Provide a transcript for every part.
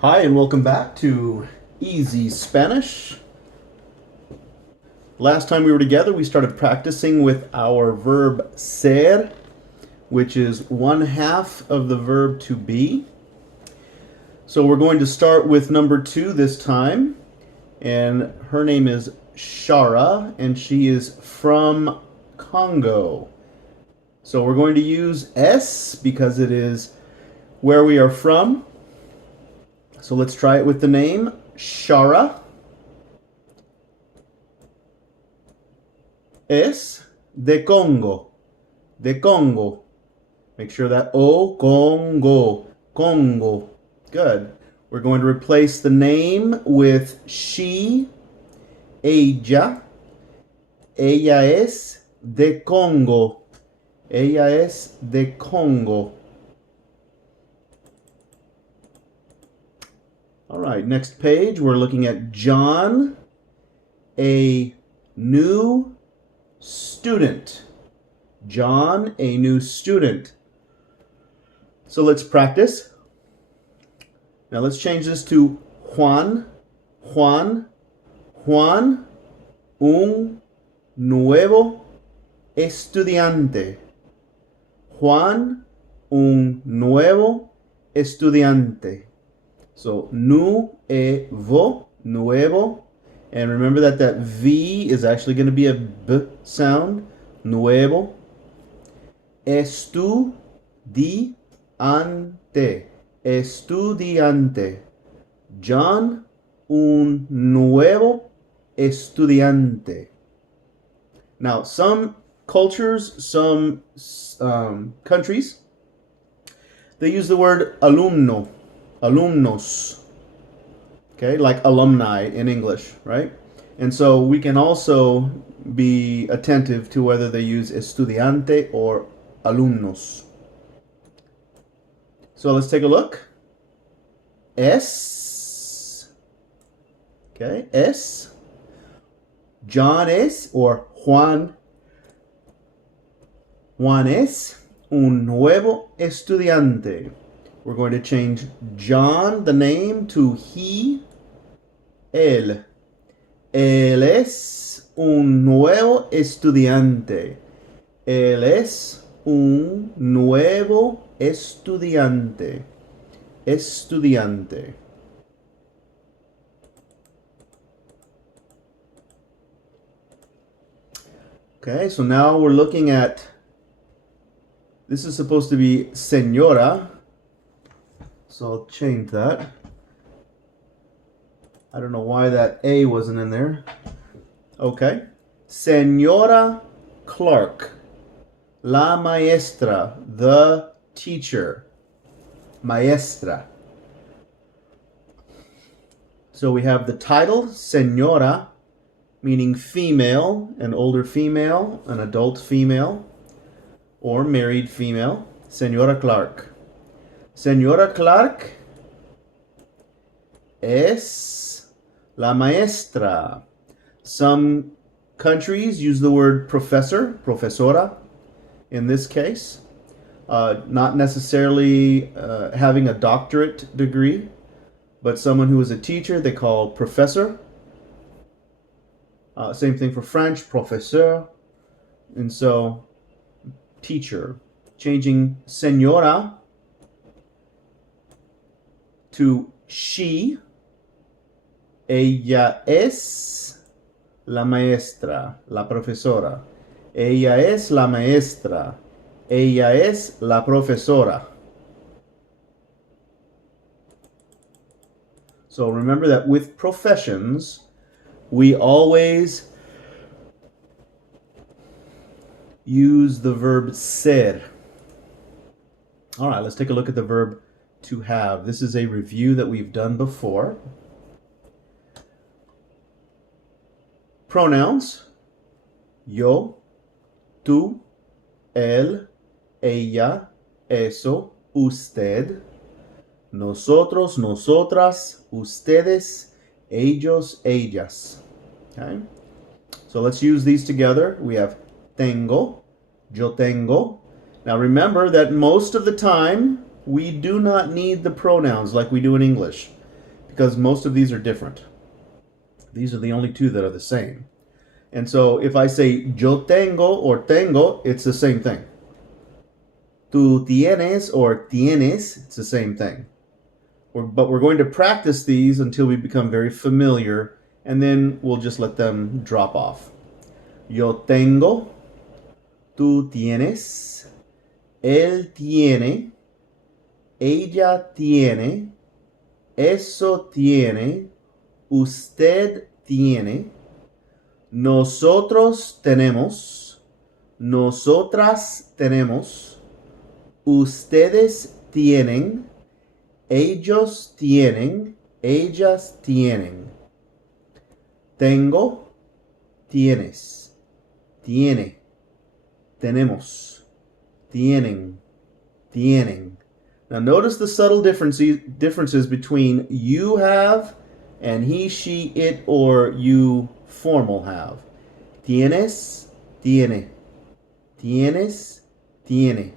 Hi, and welcome back to Easy Spanish. Last time we were together, we started practicing with our verb ser, which is one half of the verb to be. So we're going to start with number 2 this time, and her name is Shara, and she is from Congo. So we're going to use S because it is where we are from. So let's try it with the name Shara. Es de Congo. De Congo. Make sure that O, Congo. Congo. Good. We're going to replace the name with she, ella. Ella es de Congo. Ella es de Congo. All right, next page, we're looking at John, a new student. John, a new student. So let's practice. Now let's change this to Juan. Juan. Juan, un nuevo estudiante. Juan, un nuevo estudiante. So, nuevo, nuevo. And remember that V is actually going to be a B sound. Nuevo. Estudiante. Estudiante. John, un nuevo estudiante. Now, some cultures, some countries, they use the word alumno. Alumnos, okay, like alumni in English, right? And so we can also be attentive to whether they use estudiante or alumnos. So let's take a look. Es, okay, es. John es, or Juan es un nuevo estudiante. We're going to change John, the name, to he, él. Él es un nuevo estudiante. Él es un nuevo estudiante. Estudiante. Okay, so now we're looking at, this is supposed to be señora. So I'll change that. I don't know why that A wasn't in there. Okay. Señora Clark. La maestra. The teacher. Maestra. So we have the title, señora, meaning female, an older female, an adult female, or married female. Señora Clark. Señora Clark es la maestra. Some countries use the word professor, profesora, in this case. Not necessarily having a doctorate degree, but someone who is a teacher they call professor. Same thing for French, professeur. And so, teacher. Changing señora to she. Ella es la maestra, la profesora. Ella es la maestra. Ella es la profesora. So remember that with professions, we always use the verb ser. All right, let's take a look at the verb to have. This is a review that we've done before. Pronouns: yo, tú, él, ella, eso, usted, nosotros, nosotras, ustedes, ellos, ellas. Okay? So let's use these together. We have tengo, yo tengo. Now remember that most of the time we do not need the pronouns like we do in English. because most of these are different. These are the only two that are the same. And so if I say yo tengo or tengo, it's the same thing. Tú tienes or tienes, it's the same thing. But we're going to practice these until we become very familiar, and then we'll just let them drop off. Yo tengo, tú tienes, él tiene, ella tiene, eso tiene, usted tiene, nosotros tenemos, nosotras tenemos, ustedes tienen, ellos tienen, ellas tienen. Tengo, tienes, tiene, tenemos, tienen, tienen. Now notice the subtle differences between you have and he, she, it, or you formal have. Tienes, tiene. Tienes, tiene.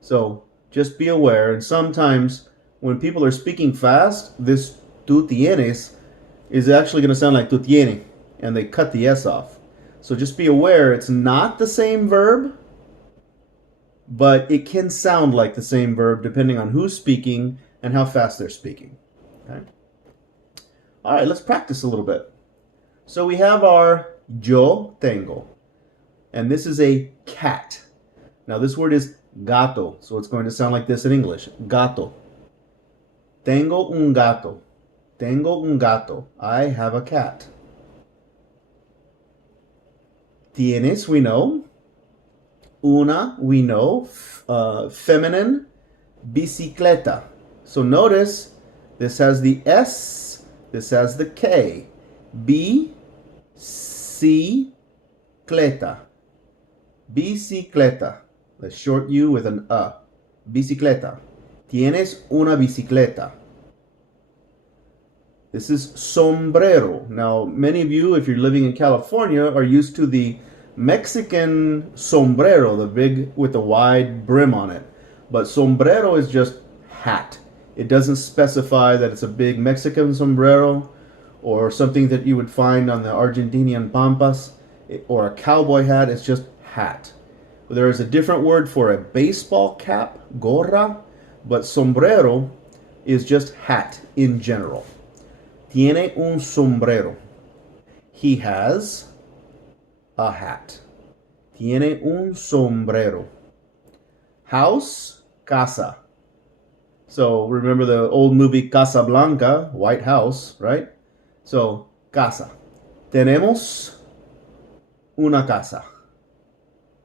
So just be aware, and sometimes when people are speaking fast, this tú tienes is actually going to sound like tú tiene, and they cut the S off. So just be aware, it's not the same verb, but it can sound like the same verb depending on who's speaking and how fast they're speaking. Okay? All right, let's practice a little bit. So we have our yo tengo, and this is a cat. Now this word is gato, so it's going to sound like this in English. Gato. Tengo un gato. Tengo un gato. I have a cat. Tienes, we know. Una, we know. Feminine. Bicicleta. So notice, this has the S, this has the K. Bicicleta. Bicicleta. The short U with an A. Bicicleta. Tienes una bicicleta. This is sombrero. Now, many of you, if you're living in California, are used to the Mexican sombrero, the big with the wide brim on it. But sombrero is just hat. It doesn't specify that it's a big Mexican sombrero or something that you would find on the Argentinian pampas or a cowboy hat. It's just hat. There is a different word for a baseball cap, gorra, but sombrero is just hat in general. Tiene un sombrero. He has a hat. Tiene un sombrero. House, casa. So remember the old movie Casablanca, White House, right? So, casa. Tenemos una casa.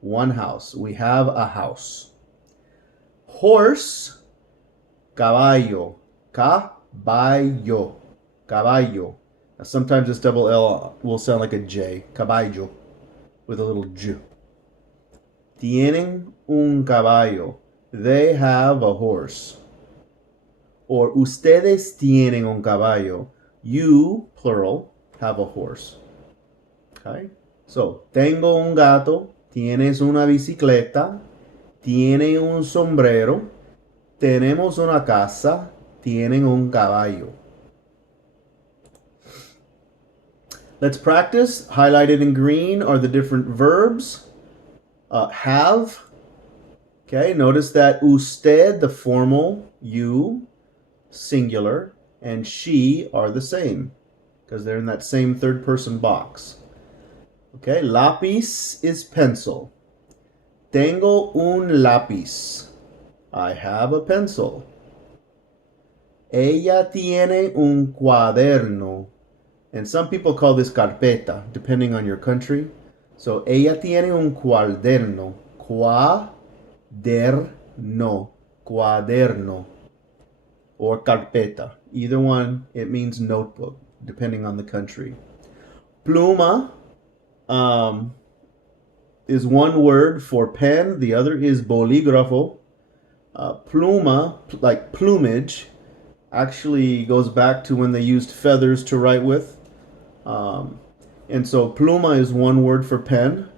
One house. We have a house. Horse, caballo. Caballo. Caballo. Now sometimes this double L will sound like a J. Caballo. With a little J. Tienen un caballo. They have a horse. Or ustedes tienen un caballo. You, plural, have a horse. Okay? So, tengo un gato. Tienes una bicicleta. Tiene un sombrero. Tenemos una casa. Tienen un caballo. Let's practice. Highlighted in green are the different verbs. Have. Okay, notice that usted, the formal you, singular, and she are the same because they're in that same third person box. Okay, lápiz is pencil. Tengo un lápiz. I have a pencil. Ella tiene un cuaderno. And some people call this carpeta, depending on your country. So, ella tiene un cuaderno. Cuaderno. Cuaderno. Or carpeta. Either one, it means notebook, depending on the country. Pluma is one word for pen. The other is bolígrafo. Pluma, like plumage, actually goes back to when they used feathers to write with. And so pluma is one word for pen.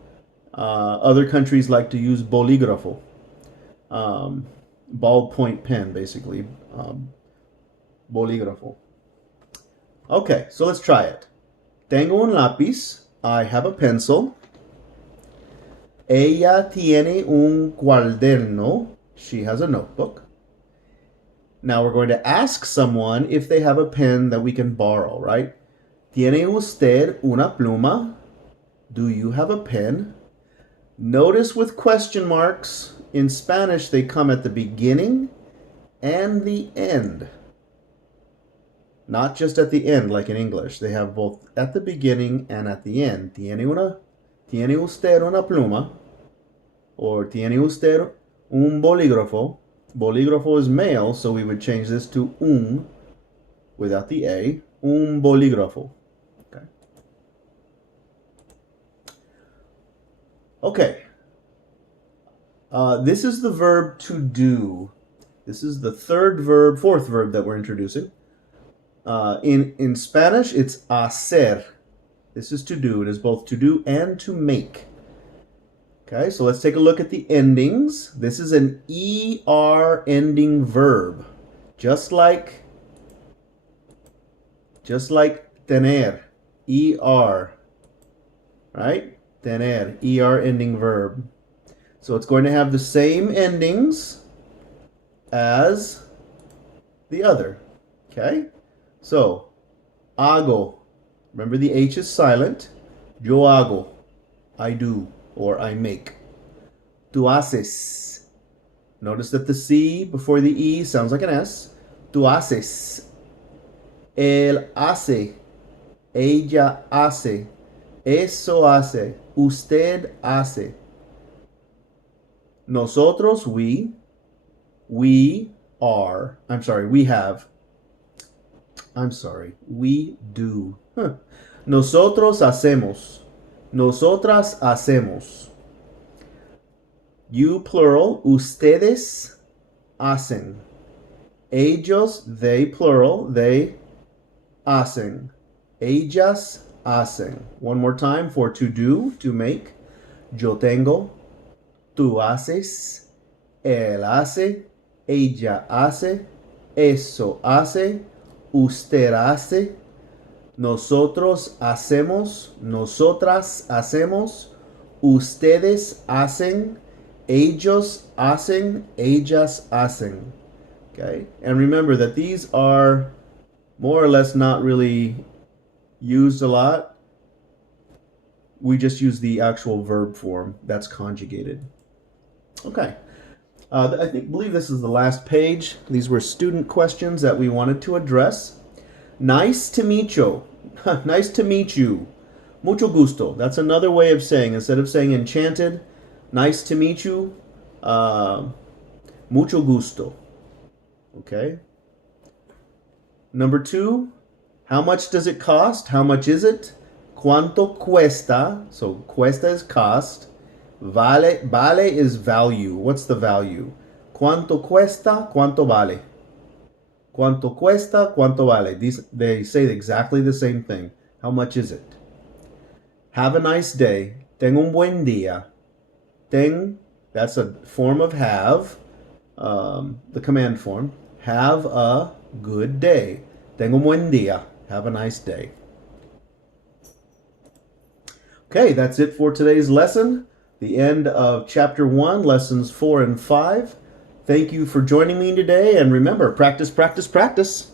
Other countries like to use bolígrafo. Ballpoint pen, basically. Bolígrafo. Okay, so let's try it. Tengo un lápiz. I have a pencil. Ella tiene un cuaderno. She has a notebook. Now we're going to ask someone if they have a pen that we can borrow, right? ¿Tiene usted una pluma? Do you have a pen? Notice with question marks, in Spanish they come at the beginning and the end. Not just at the end like in English. They have both at the beginning and at the end. ¿Tiene usted una pluma? Or ¿tiene usted un bolígrafo? Bolígrafo is male, so we would change this to without the A. Un bolígrafo. Okay. This is the verb to do. This is the fourth verb that we're introducing. In Spanish, it's hacer. This is to do. It is both to do and to make. Okay, so let's take a look at the endings. This is an ER ending verb. Just like tener, ER, right? Tener, ER ending verb. So it's going to have the same endings as the other. Okay? So, hago. Remember the H is silent. Yo hago. I do or I make. Tú haces. Notice that the C before the E sounds like an S. Tú haces. Él hace. Ella hace. Eso hace. Usted hace. Nosotros, we are. We have. We do. Nosotros hacemos. Nosotras hacemos. You plural. Ustedes hacen. Ellos, they plural. They hacen. Ellas hacen. One more time for to do, to make. Yo tengo. Tú haces. Él hace. Ella hace. Eso hace. Usted hace. Nosotros hacemos. Nosotras hacemos. Ustedes hacen. Ellos hacen. Ellas hacen. Okay? And remember that these are more or less not really used a lot. We just use the actual verb form that's conjugated. Okay. I believe this is the last page. These were student questions that we wanted to address. Nice to meet you. Nice to meet you. Mucho gusto. That's another way of saying, instead of saying enchanted, nice to meet you, mucho gusto. Okay? Number 2, how much does it cost? How much is it? ¿Cuánto cuesta? So cuesta is cost. Vale is value. What's the value? ¿Cuánto cuesta? ¿Cuánto vale? ¿Cuánto cuesta? ¿Cuánto vale? They say exactly the same thing. How much is it? Have a nice day. Ten un buen día. Ten, that's a form of have, the command form. Have a good day. Ten un buen día. Have a nice day. Okay, that's it for today's lesson. The end of Chapter 1, Lessons 4 and 5. Thank you for joining me today, and remember, practice, practice, practice.